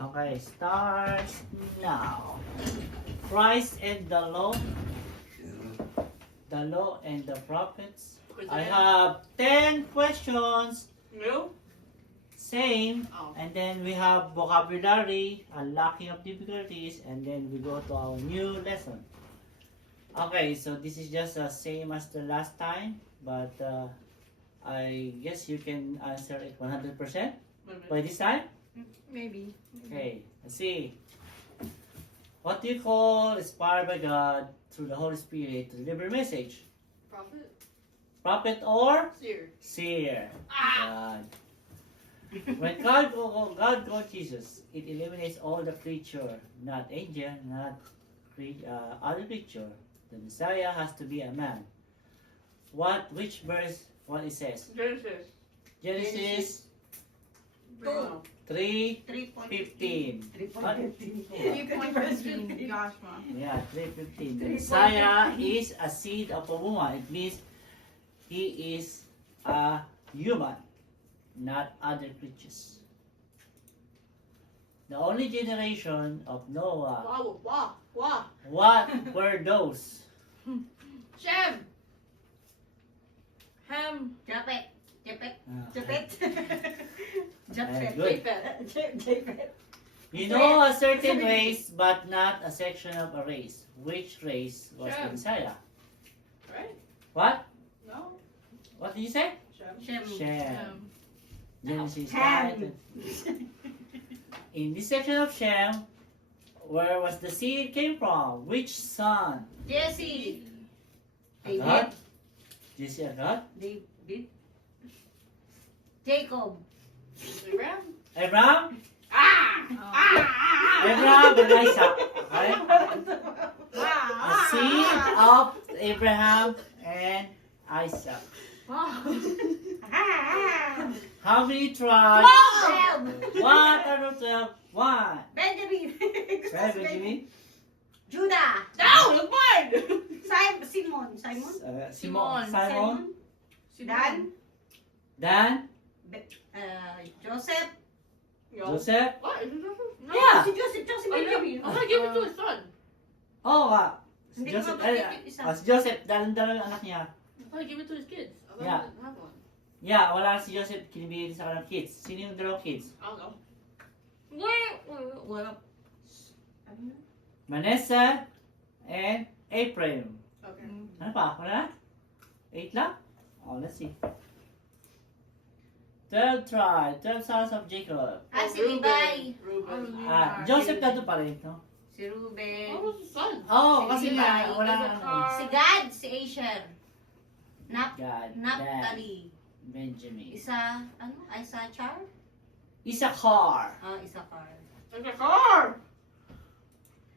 Okay, starts now. Christ and the law and the prophets. I have 10 questions, No? same, Oh. and then we have vocabulary, unlocking of difficulties, and then we go to our new lesson. Okay, so this is just the same as the last time, but I guess you can answer it 100% by this time. Maybe. Okay, let's see. What do you call inspired by God through the Holy Spirit to deliver a message? Prophet? Prophet or Seer. seer? Ah! God. When God called Jesus, it eliminates all the creature, not angel, not other creature. The Messiah has to be a man. Which verse? What it says? Genesis. Genesis Oh. 3:15. 3.15, Joshua. Yeah, 3:15. The Messiah is a seed of a woman. It means he is a human, not other creatures. The only generation of Noah. Wow. What were those? Shem. Ham. Japet. Japet. Okay. Japet. Good. Japet. You know a certain race, but not a section of a race. Which race was the Shem. Messiah? Right? What? No? What did you say? Shem. Shem. Shem. Genesis Ham. 5. In this section of Shem, where was the seed came from? Which son? Jesse. David. Agag? Jesse Agag? David. Jacob. Abraham? Abraham? Ah! Abraham and Isaac. Okay? The seed of Abraham and Isaac. How many tribes? 12. What are the 12? One. Benjamin. Benjamin. Judah. No! It's mine! Simon. Simon. Dan. Dan. Joseph. Joseph. What? Is it Joseph? No. Yeah. Si Joseph. Benjamin. I thought he gave it to his son. Oo nga. Si Hindi Joseph, ko mabanggit yung isa. si Joseph, dalawang anak niya. I thought he gave it to his kids. I thought Yeah. he didn't have one. Yeah, wala si Joseph, kinibigay sa kanyang kids. Sino yung dalawang kids? I don't know. Wala. Manasseh and Ephraim. Okay. Ano pa? Wala? 8 lang? Oh, let's see. 12 tribes, 12 sons of Jacob. Si Levi. Reuben. Joseph nandun pa rin, no? Si Ruben. What was his son? Oo, Si kasi Levi, wala Si Gad. Si Asher. God, Dan, Naphtali. Benjamin. Isa Char? Issachar. Isakar. Like a car!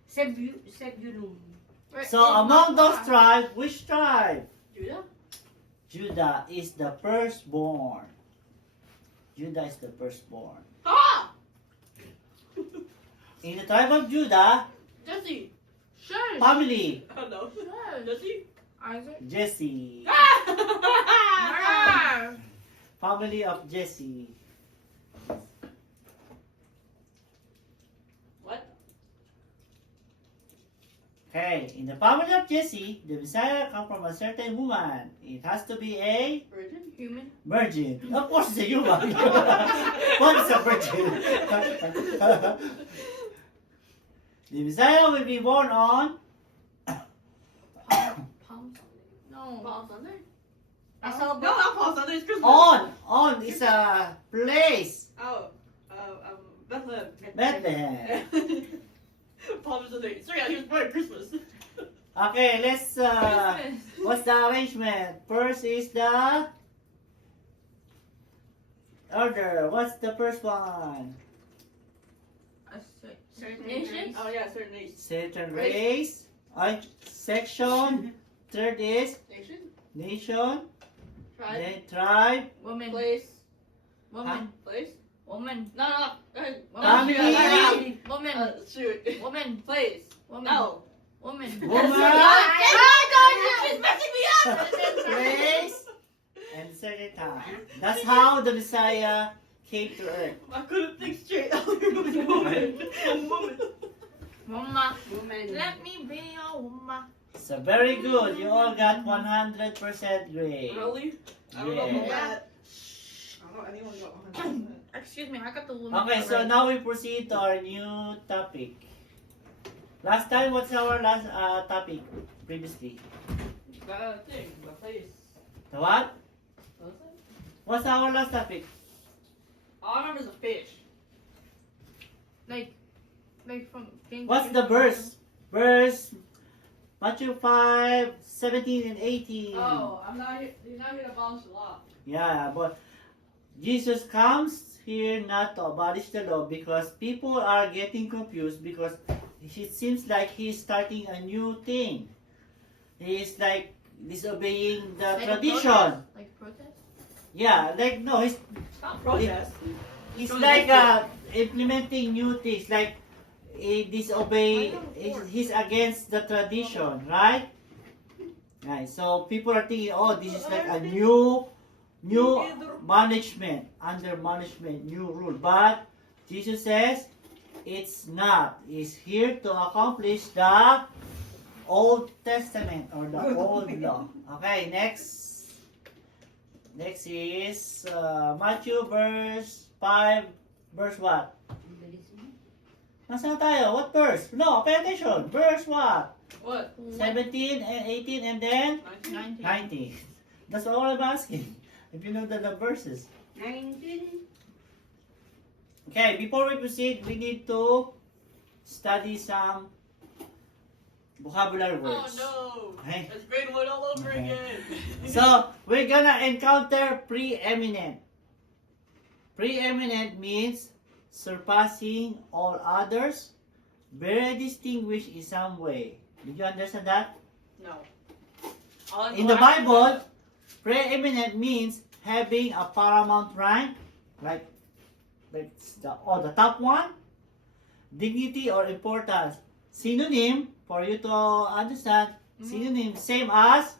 Sebulun. So among those tribes, which tribe? Judah? Judah is the firstborn. Judah is the firstborn. Ah! In the tribe of Judah, Jesse! Shem. family, I don't know. Shem. Jesse? Isaac. Jesse. Ah. Family of Jesse. What? Okay, in the family of Jesse, the Messiah comes from a certain woman. It has to be a Virgin? Human. virgin. Of course, it's a human. What is a virgin? The Messiah will be born on Palm Sunday. No. Palm Sunday? Passover. No, not Palm Sunday, it's Christmas. on is a place. Oh, Bethlehem. Bethlehem. Palm Sunday. Sorry, he was born at Christmas. Okay, let's Christmas. what's the arrangement? First is the order. What's the first one? Certain Nation? race. Oh yeah, certain nation. Certain race. Section. Third is Nation? nation. Tribe? Then tribe. Woman. Place? Woman. Place? Woman. No, no, no. Family. Woman. Shoot. Woman. Place? Woman. No. Woman. Woman. She's messing me up! Place. And second time. That's how the Messiah came to earth. I couldn't think straight. I was moving. woman. Mama. Woman. Let me be a woman. So very good. You all got 100% grade. Really? I don't know Yeah. about that. I don't know anyone got 100%. Excuse me, I got the woman. Okay, so right. now we proceed to our new topic. Last time, what's our last topic previously? The thing, the place. The what? What was it? What's our last topic? All I remember is a fish. Like from. What's the verse? Verse Matthew 5, 17 and 18. Oh, I'm not here. You're not here to abolish the law. Yeah, but Jesus comes here not to abolish the law because people are getting confused because it seems like he's starting a new thing. He's like disobeying the Like a tradition. protest? Like protest? Yeah, like no, It's not protest. he's So like that's implementing new things like he disobey. I don't know. He's against the tradition, right? Right. So people are thinking, oh, this is like a new management, under management, new rule. But Jesus says it's not. It's here to accomplish the Old Testament or the Old Law. Okay, next. Next is Matthew verse 5, verse what? Bilis mo. Nasaan tayo? What verse? No, pay attention. Verse what? What? 17 and 18 and then 19? 90. That's all I'm asking. If you know the verses. 19. Okay, before we proceed, we need to study some vocabulary Oh words. no! Okay. It's grade 1 all over Okay. again. So, we're gonna encounter preeminent. Preeminent means surpassing all others, very distinguished in some way. Did you understand that? No. In the Bible, preeminent means having a paramount rank, like the top one, dignity or importance. Synonym, for you to understand, synonym same as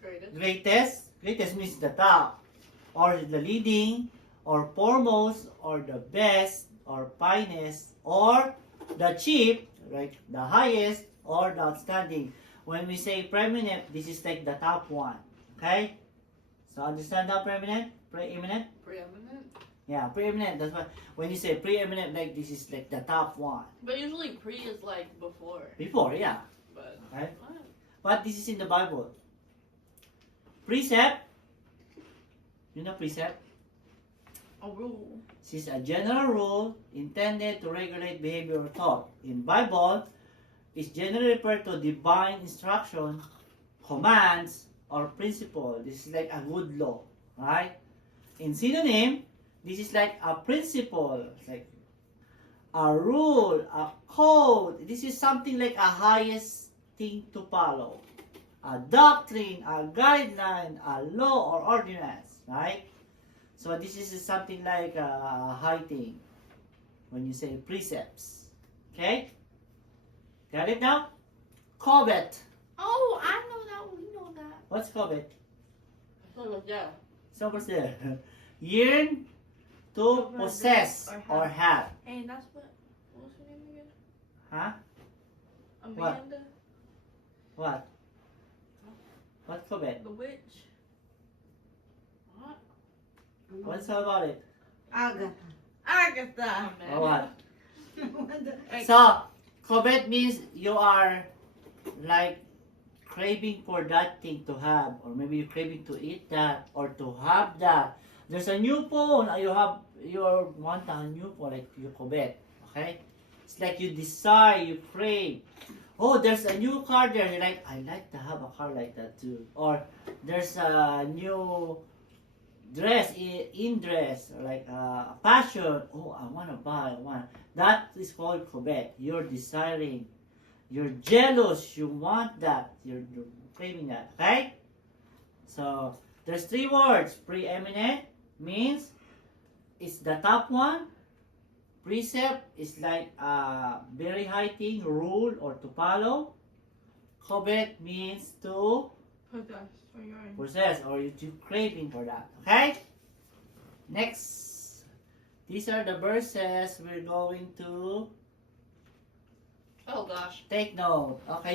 Greatest. greatest. Greatest means the top, or the leading, or foremost, or the best, or finest, or the chief, like the highest, or the outstanding. When we say preeminent, this is like the top one. Okay? So understand now preeminent? Preeminent? Preeminent. Yeah, preeminent. That's what when you say preeminent, like this is like the top one. But usually pre is like before. Before, yeah. But Okay? what? But this is in the Bible. Precept. You know precept? A rule. This is a general rule intended to regulate behavior or thought. In Bible, it's generally referred to divine instruction, commands, or principle. This is like a good law, right? In synonym, this is like a principle, like a rule, a code. This is something like a highest thing to follow. A doctrine, a guideline, a law or ordinance, right? So this is something like a high thing when you say precepts. Okay? Got it now? Covet. Oh, I know that. We know that. What's covet? So, yeah. So what's there? Yearn to possess or have. Hey, that's what's her name again? Huh? Amanda, What? What covet? the witch. What? What's all about it? Aga. Agatha. Or what? Like, So, covet means you are like craving for that thing to have, or maybe you're craving to eat that or to have that. There's a new phone, you want a new phone, like you covet, okay? It's like you desire, you crave. Oh, there's a new car there. You're like, I like to have a car like that too. Or there's a new dress, in dress, or like a fashion. Oh, I want to buy one. That is called covet. You're desiring. You're jealous. You want that. You're craving that. Okay? So, there's three words. Preeminent means it's the top one. Precept is like a very high thing, rule or to follow. Covet means to possess for your own. possess or you craving for that. Okay? Next. These are the verses we're going to gosh. Take note. Okay.